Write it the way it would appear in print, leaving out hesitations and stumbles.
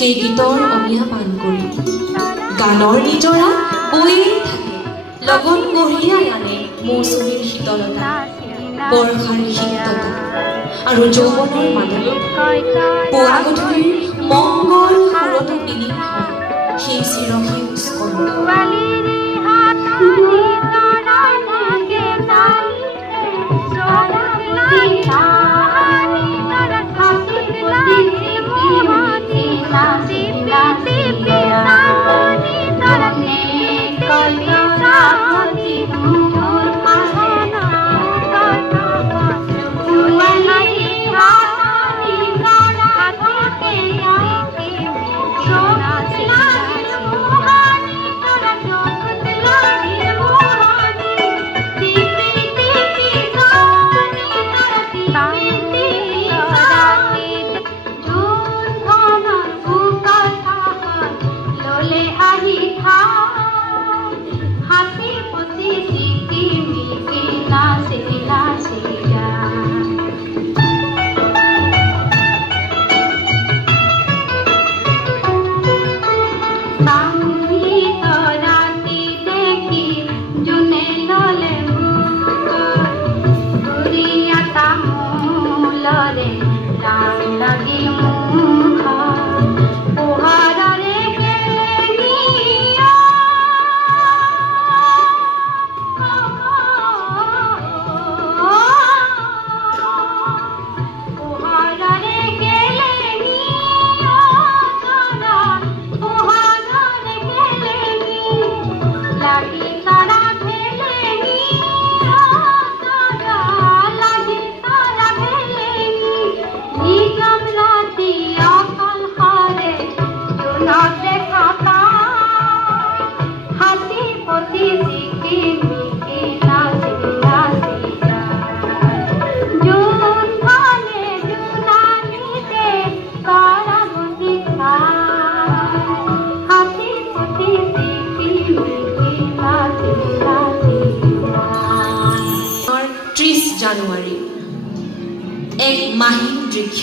সেই গীতৰ অমিয়া পান কৰি গানৰ নিজৰা বৈয়ে থাকে লগন কঢ়িয়াই আনে মৌচুমীৰ শীতলতা বৰ্ষাৰ শীতলতা আৰু যৌৱনৰ মাদকতা পুৱা গধূলিৰ মংগল সুৰতো বিলীন হয় সেই চিৰসেউজ জানুৱাৰী এক মাহিম দৃশ্য